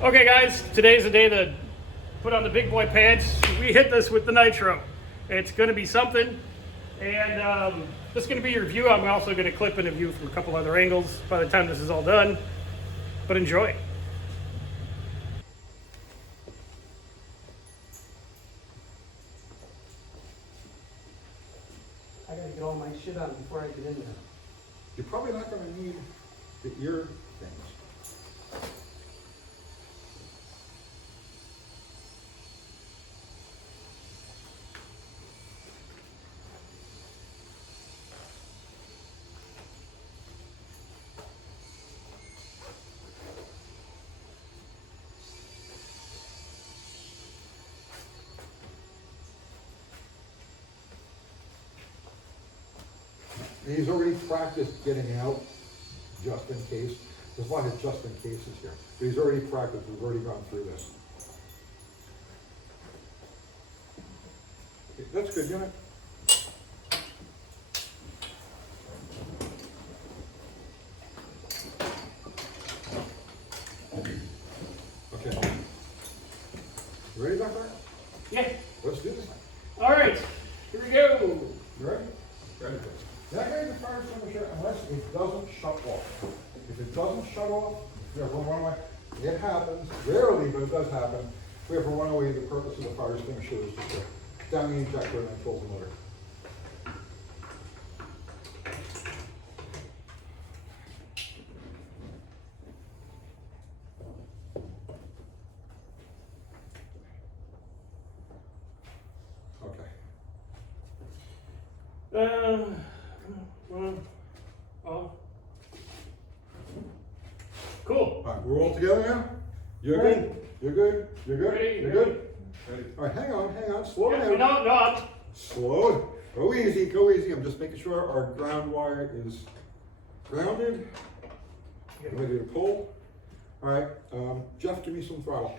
Okay guys, today's the day to put on the big boy pants. We hit this with the nitro. It's gonna be something. And this is gonna be your view. I'm also gonna clip in a view from a couple other angles by the time this is all done. But enjoy. I gotta get all my shit on before I get in there. You're probably not going to need the ear things. And he's already practiced getting out just in case. There's a lot of just in cases here. But he's already practiced. We've already gone through this. Okay, that's good, Unit. Okay. You ready, Doctor? Yeah. Let's do this. All right, here we go. You ready? Ready. That guy in the fire extinguisher, unless it doesn't shut off. If it doesn't shut off, you have to run away. It happens, rarely, but it does happen. We have to run away. The purpose of the fire extinguisher is to shut down the injector and then fill the motor. Okay. Cool. All right, we're all together now? You're Ready. good? You're good? You're good? Ready, You're ready. good? Ready. All right, hang on, slow Yeah, down. no. Slow, go easy, go easy. I'm just making sure our ground wire is grounded. Ready to pull. All right, Jeff, give me some throttle.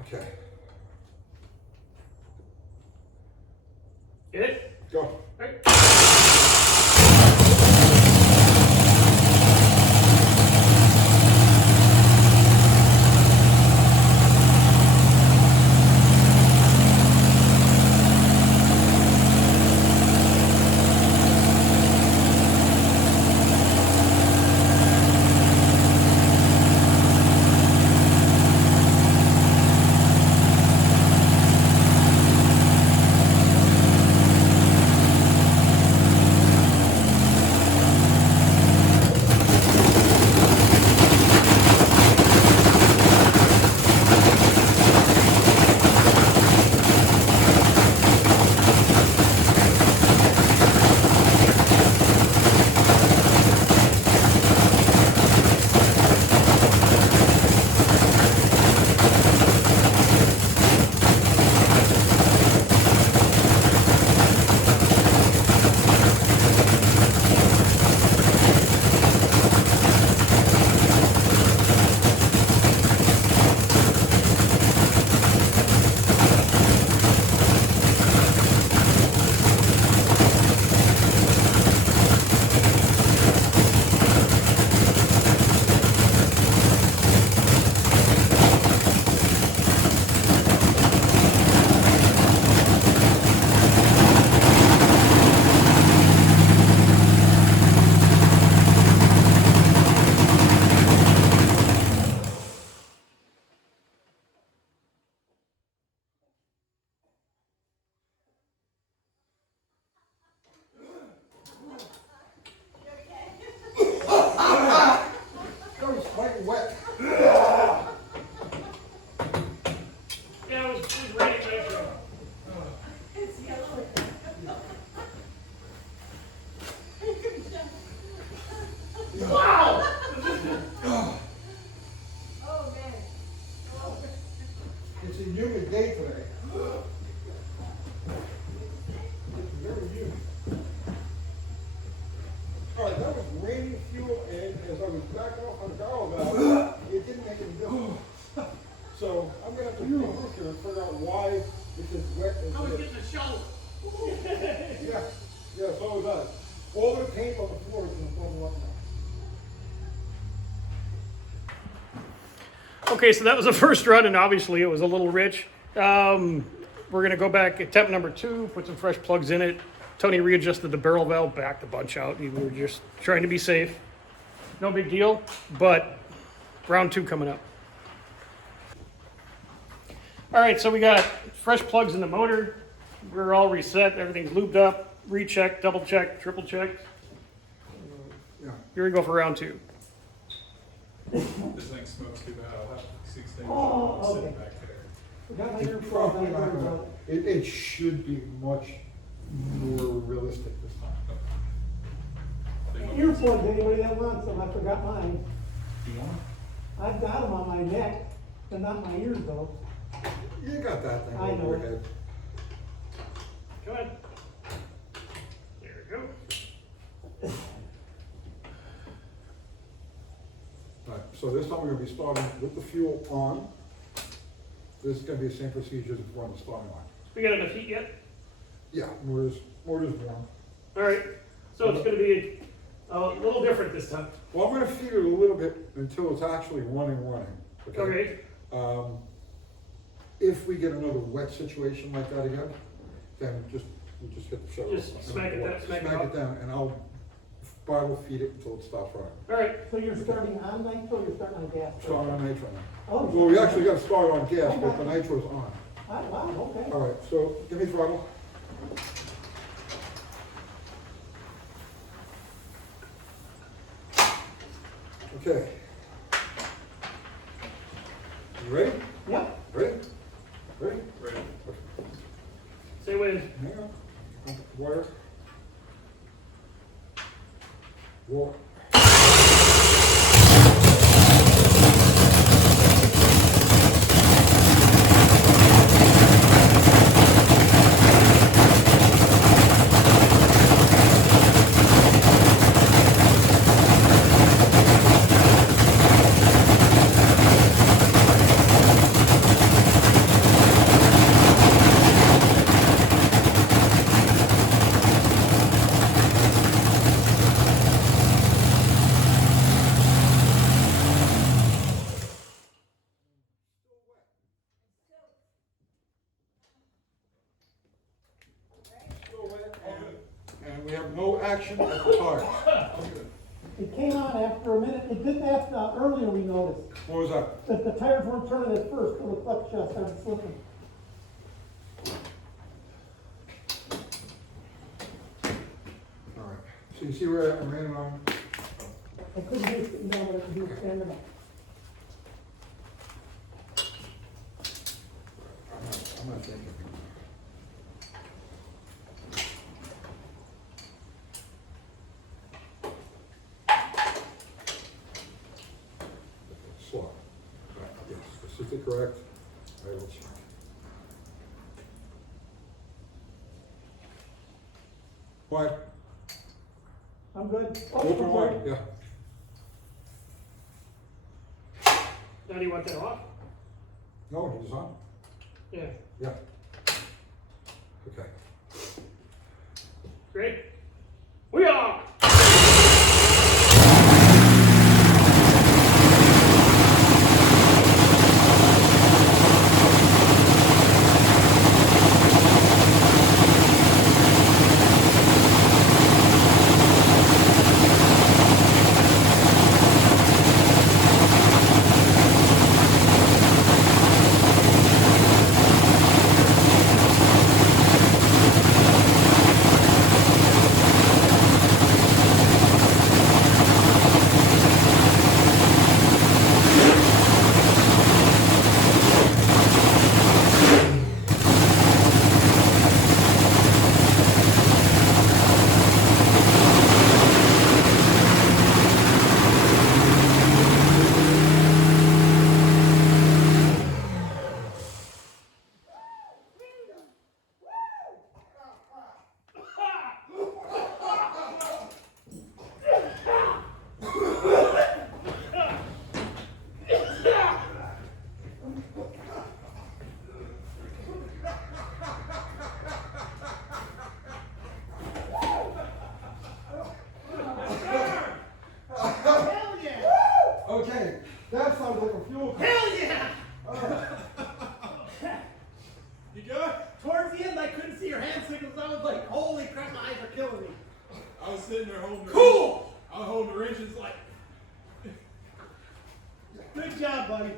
Okay. Get it? Go. Right. That was quite wet. Yeah, it was ready nitro. It's yellow. Wow! Oh, man. Oh. It's a humid day today. It's very humid. All right, that was raining fuel, and as I was backing off on the barrel valve, it didn't make any difference. So I'm gonna have to take a look here and figure out why it's as wet as I was it is. getting a shower. Yeah, so was I. All the paint on the floor is going to fall off now. Okay, so that was the first run, and obviously it was a little rich. We're gonna go back at temp number 2, put some fresh plugs in it. Tony readjusted the barrel valve, backed a bunch out. We were just trying to be safe. No big deal, but round 2 coming up. All right, so we got fresh plugs in the motor. We're all reset, everything's lubed up, rechecked, double checked, triple checked. Yeah. Here we go for round 2. This thing smokes too bad. I'll have 16 sitting back there. Forgot my It's earphones, probably I not heard gonna, about it should be much more realistic this time. it. Earphones, anybody that wants them, I forgot mine. You want? I've got them on my neck, but not my ears though. You got that thing I over know. your head. Go ahead. There we go. Right, so this time we're gonna be starting with the fuel on. This is gonna be the same procedure as if we're on the starting line. We got enough heat yet? Yeah, motor's warm. All right, so it's gonna be a little different this time. Well, I'm gonna feed it a little bit until it's actually running, Okay, If we get another wet situation like that again, then we'll just hit the shuttle. Just smack it down, smack it Smack up. it down, and I'll bottle feed it until it stops running. all right. So you're starting on nitro, or you're starting on gas? Starting on nitro now. Oh. Well, we actually gotta start on gas, but the nitro's on. Wow, okay. All right, so give me throttle. Okay. You ready? Yep. Ready? Ready? Right. Say when. Hang on. Wire. Whoa. And we have no action at the tires. It came on after a minute, it did that earlier we noticed, What was that? that the tires weren't turning at first, till the clutch just started slipping. All right. So you see where I'm landing on? I couldn't do it, you know what I could do, standing up. I'm not thinking. Slow. Yes, this is the correct. I will check. What? I'm good. Open wide, yeah. Now do you want that off? No, it is on. Yeah, Yeah. Okay. great. We are. I was like, holy crap, my eyes are killing me. I was sitting there holding the Cool! I was holding the wrenches like, Good job, buddy.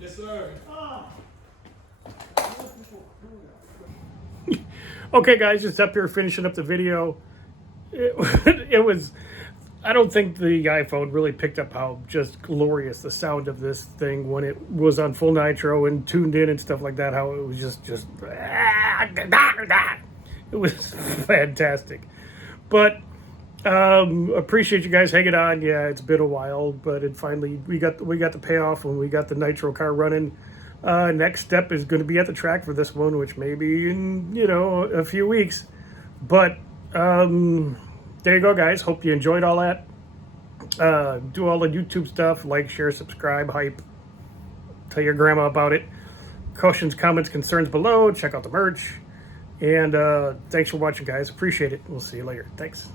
yes sir. Ah. Okay, guys, just up here finishing up the video. It was, I don't think the iPhone really picked up how just glorious the sound of this thing when it was on full nitro and tuned in and stuff like that, how it was just it was fantastic. But appreciate you guys hanging on. Yeah, it's been a while, but it finally we got the payoff when we got the nitro car running. Next step is going to be at the track for this one, which may be in a few weeks. But there you go, guys. Hope you enjoyed all that. Do all the YouTube stuff, like, share, subscribe, hype. Tell your grandma about it. Questions, comments, concerns below. Check out the merch. And thanks for watching, guys. Appreciate it. We'll see you later. Thanks.